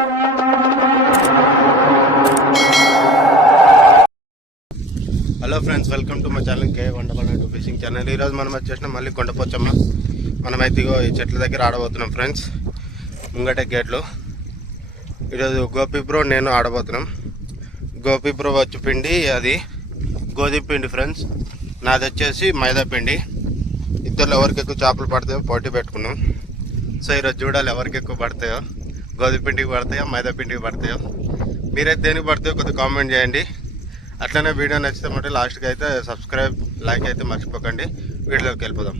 Hello friends, welcome to my channel K Vandapalli fishing channel. ఈరోజు మనం వచ్చేసిన మళ్ళీ కొండపోచమ్మ. మనమైతే ఇగో ఈ చెట్ల దగ్గర ఆడబోతున్నాం ఫ్రెండ్స్, ముంగటే గేట్లు. ఈరోజు గోపి బ్రో నేను ఆడబోతున్నాం. గోపి బ్రో వచ్చి పిండి అది గోధుమ పిండి ఫ్రెండ్స్, నాది వచ్చేసి మైదా పిండి. ఇద్దరు ఎవరికి ఎక్కువ చేపలు పడతాయో పోటీ పెట్టుకున్నాం. సో ఈరోజు చూడాలి ఎవరికి ఎక్కువ పడతాయో, గోధుమ పిండికి పడతాయో మైదా పిండికి పడతాయో. మీరైతే దేనికి పడతాయో కొద్దిగా కామెంట్ చేయండి. అట్లనే వీడియో నచ్చితే మళ్ళీ లాస్ట్కి అయితే సబ్స్క్రైబ్ లైక్ అయితే మర్చిపోకండి. వీడియోలోకి వెళ్ళిపోదాం.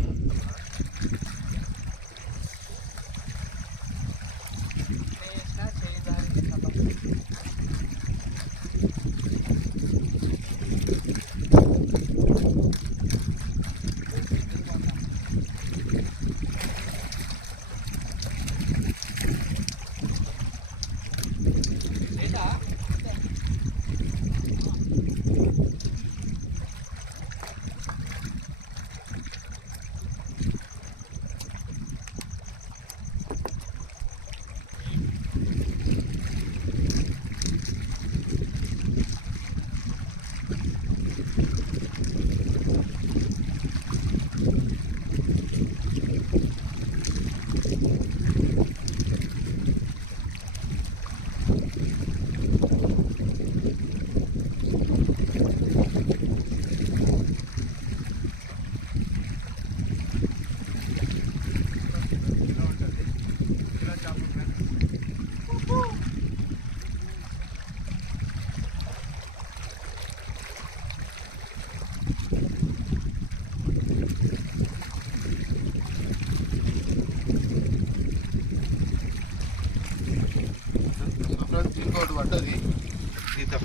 ఇంకోటి పడ్డది తీద్దాం.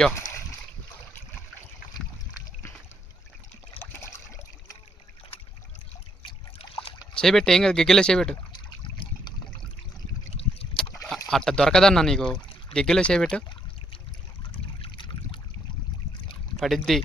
యో చేపెట్టు, ఏం కదా గిగ్గెలో చేపెట్టు. అట్ట దొరకదన్నా నీకు, గిగ్గెలో చేపెట్టు పడిద్ది.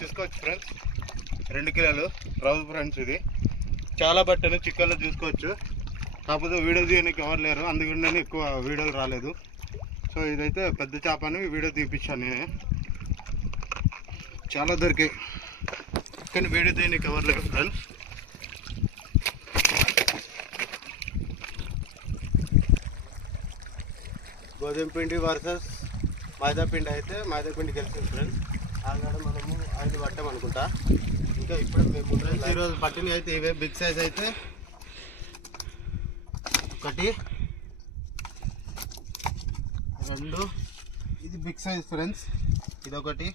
చూసుకోవచ్చు ఫ్రెండ్స్, 2 కిలోలు రౌజ్ ఫ్రెండ్స్. ఇది చాలా బట్టలు చిక్కల్లో చూసుకోవచ్చు. కాకపోతే వీడియో తీయడానికి ఎవరు లేరు, అందుకని ఎక్కువ వీడియోలు రాలేదు. సో ఇదైతే పెద్ద చేప అని వీడియో తీపించాను నేనే. చాలా దొరికాయి కానీ వీడియో తీయడానికి ఎవరు లేరు ఫ్రెండ్స్. గోధుమ పిండి వర్సెస్ మైదా పిండి అయితే మైదా పిండి గెలిచింది ఫ్రెండ్స్. ఆల్రెడీ మనము 5 పట్టాం అనుకుంటా. ఇంకా ఇప్పుడు మేము ఈరోజు పట్టినవి అయితే ఇవే. బిగ్ సైజ్ అయితే 1 2, ఇది బిగ్ సైజ్ ఫ్రెండ్స్. ఇదొకటి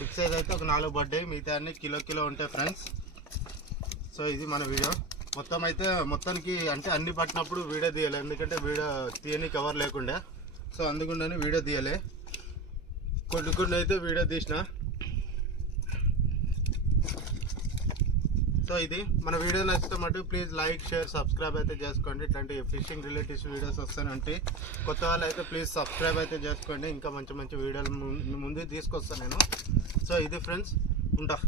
బిగ్ సైజ్ అయితే ఒక 4 పడ్డాయి. మిగతా అన్ని కిలో ఉంటాయి ఫ్రెండ్స్. సో ఇది మన వీడియో మొత్తం అయితే మొత్తానికి అంటే అన్ని పట్టినప్పుడు వీడియో తీయాలి, ఎందుకంటే వీడియో తీయని కవర్ లేకుండా. సో అందుకుండానే వీడియో తీయాలి. కొన్ని అయితే వీడియో తీసిన. సో ఇది మన వీడియో నచ్చితే మటు ప్లీజ్ లైక్ షేర్ సబ్స్క్రైబ్ అయితే చేసుకోండి. ఇట్లాంటి ఫిషింగ్ రిలేటివ్స్ వీడియోస్ వస్తానంటే కొత్త వాళ్ళు అయితే ప్లీజ్ సబ్స్క్రైబ్ అయితే చేసుకోండి. ఇంకా మంచి మంచి వీడియోలు ముందు తీసుకొస్తాను నేను. సో ఇది ఫ్రెండ్స్, ఉంటా.